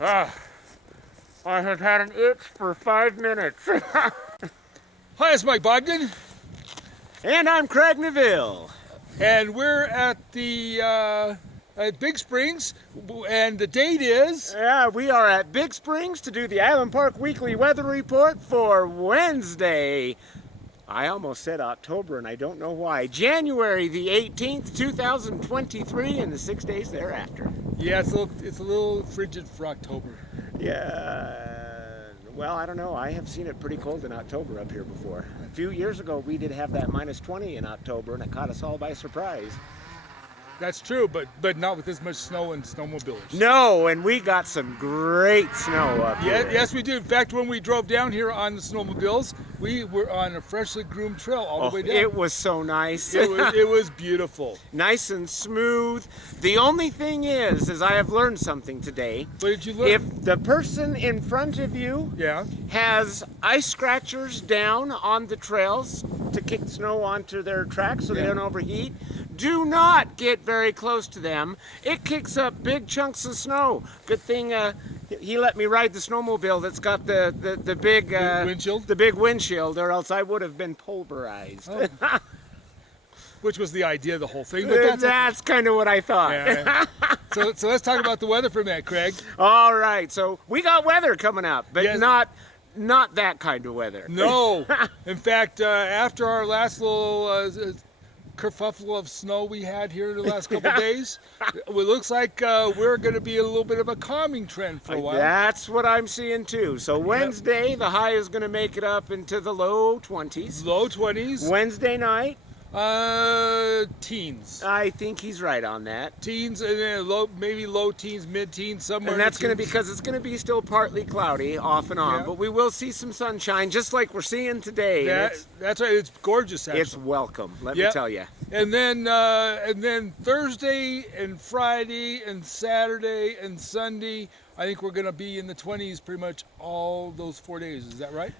I have had an itch for 5 minutes. Hi, it's Mike Bogden. And I'm Craig Neville. And we're at the at Big Springs, and the date is... Yeah, we are at Big Springs to do the Island Park Weekly Weather Report for Wednesday. I almost said October, and I don't know why. January the 18th, 2023, and the 6 days thereafter. Yeah, it's a little frigid for October. Yeah, well, I don't know. I have seen it pretty cold in October up here before. A few years ago, we did have that minus 20 in October, and it caught us all by surprise. That's true, but not with this much snow and snowmobilers. No, and we got some great snow up here. Yes, we did. In fact, when we drove down here on the snowmobiles, we were on a freshly groomed trail all the way down. It was so nice. It was beautiful. Nice and smooth. The only thing is I have learned something today. What did you learn? If the person in front of you has ice scratchers down on the trails to kick snow onto their tracks so they don't overheat, do not get very close to them. It kicks up big chunks of snow. Good thing he let me ride the snowmobile that's got the big windshield? The big windshield, or else I would have been pulverized. Oh. Which was the idea of the whole thing. But that's kind of what I thought. Yeah. So let's talk about the weather for a minute, Craig. All right. So we got weather coming up, but not that kind of weather. No. In fact, after our last little kerfuffle of snow we had here the last couple days, it looks like we're going to be a little bit of a calming trend for a while. That's what I'm seeing too. So Wednesday, the high is going to make it up into the low 20s. Low 20s. Wednesday night, teens. I think he's right on that. Teens, and then maybe low teens, mid-teens, somewhere. And that's going to be because it's going to be still partly cloudy off and on, but we will see some sunshine, just like we're seeing today. That's right. It's gorgeous. Actually, it's welcome. Let me tell you. And then Thursday and Friday and Saturday and Sunday, I think we're going to be in the 20s pretty much all those 4 days. Is that right?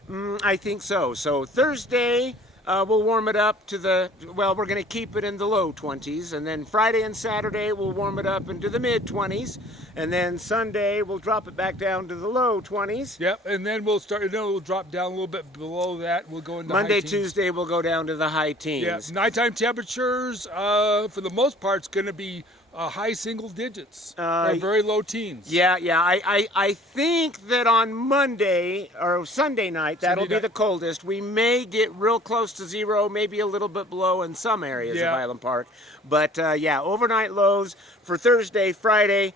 I think so. So Thursday, we'll warm it up to we're going to keep it in the low 20s. And then Friday and Saturday, we'll warm it up into the mid 20s. And then Sunday, we'll drop it back down to the low 20s. Yep. And then we'll drop down a little bit below that. We'll go into Monday, high teens. Tuesday, we'll go down to the high teens. Yeah. Nighttime temperatures, for the most part, is going to be high single digits, or very low teens. Yeah. I think that on Monday or Sunday night, that'll be the coldest. We may get real close to zero, maybe a little bit below in some areas of Island Park. But overnight lows for Thursday, Friday,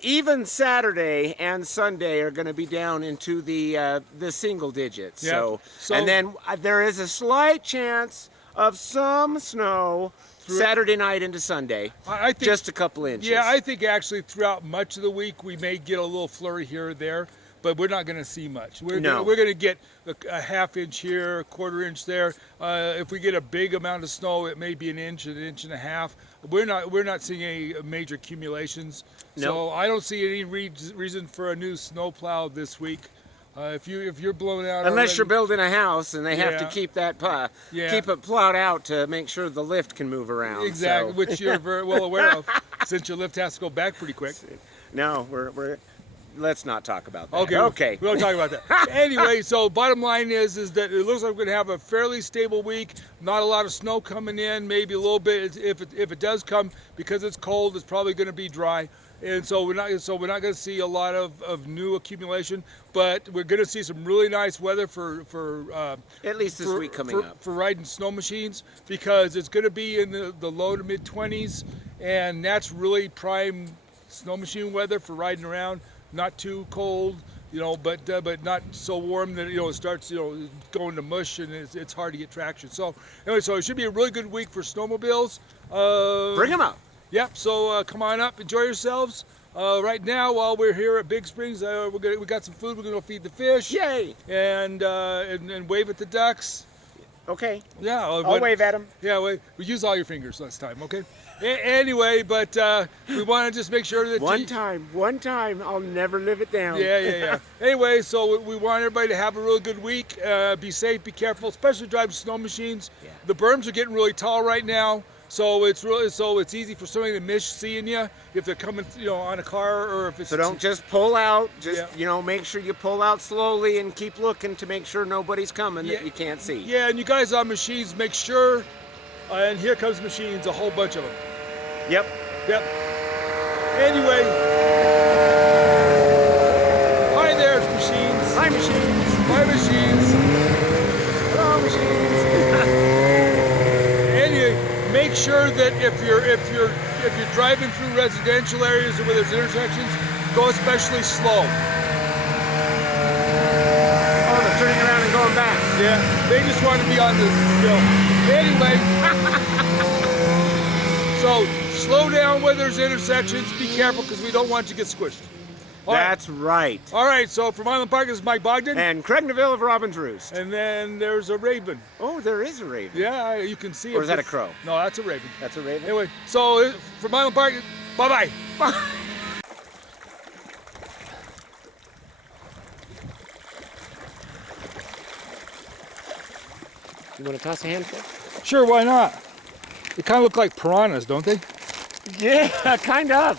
even Saturday and Sunday are going to be down into the single digits. Yep. So and then there is a slight chance of some snow Saturday night into Sunday. I think just a couple inches. Yeah, I think actually throughout much of the week we may get a little flurry here or there, but we're not going to see much. We're going to get a half inch here, a quarter inch there. If we get a big amount of snow, it may be an inch and a half. We're not seeing any major accumulations. Nope. So I don't see any reason for a new snowplow this week. If you're blown out, unless you're building a house and they have to keep that keep it plowed out to make sure the lift can move around. Exactly, which you're very well aware of, since your lift has to go back pretty quick. No, we're let's not talk about that. Okay. We don't talk about that. Anyway, so bottom line is that it looks like we're going to have a fairly stable week. Not a lot of snow coming in, maybe a little bit. If it does come, because it's cold, it's probably going to be dry. And so we're not going to see a lot of new accumulation, but we're going to see some really nice weather for at least this week coming up for riding snow machines, because it's going to be in the low to mid 20s, and that's really prime snow machine weather for riding around. Not too cold, but not so warm that it starts going to mush and it's hard to get traction. So anyway, so it should be a really good week for snowmobiles. Bring them up. Yep. So come on up, enjoy yourselves. Right now, while we're here at Big Springs, we got some food. We're gonna go feed the fish. Yay! And wave at the ducks. Okay. Yeah. I'll wave at them. Yeah. We use all your fingers last time. Okay. Anyway, but we want to just make sure that one time, I'll never live it down. Yeah. Anyway, so we want everybody to have a really good week. Be safe, be careful, especially driving snow machines. Yeah. The berms are getting really tall right now. So it's easy for somebody to miss seeing you if they're coming, on a car or if it's. So don't just pull out. Just Yeah. make sure you pull out slowly and keep looking to make sure nobody's coming that you can't see. Yeah, and you guys on machines, make sure. And here comes machines, a whole bunch of them. Yep. Yep. Anyway. Hi there, machines. Hi, machines. Hi, machines. Hello, machines. Anyway, make sure that if you're driving through residential areas or where there's intersections, go especially slow. Oh, they're turning around and going back. Yeah, they just want to be on the Anyway, so slow down where there's intersections. Be careful because we don't want you to get squished. That's right. All right, so from Island Park, this is Mike Bogden. And Craig Neville of Robin's Roost. And then there's a raven. Oh, there is a raven. Yeah, you can see it. Or is that a crow? No, that's a raven. That's a raven? Anyway, so from Island Park, bye-bye. Bye. You want to toss a handful? Sure, why not? They kind of look like piranhas, don't they? Yeah, kind of.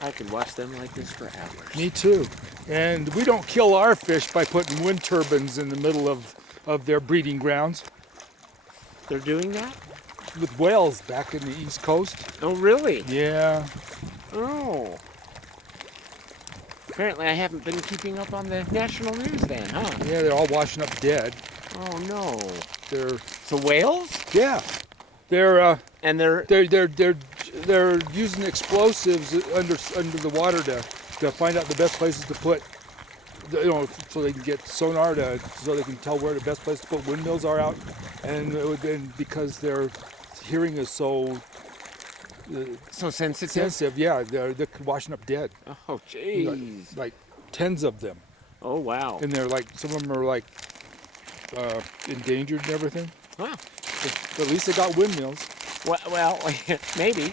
I could watch them like this for hours. Me too. And we don't kill our fish by putting wind turbines in the middle of their breeding grounds. They're doing that? With whales back in the East Coast. Oh, really? Yeah. Oh. Apparently I haven't been keeping up on the national news then, huh? Yeah, they're all washing up dead. Oh, no. They're So whales? yeah. They're And they're using explosives under the water to find out the best places to put, so they can get sonar so they can tell where the best place to put windmills are out, and because their hearing is so sensitive. yeah, they're washing up dead. Oh, jeez. Like tens of them, Oh, wow. and they're like some of them are like endangered and everything. Wow. But at least they got windmills. Well, maybe.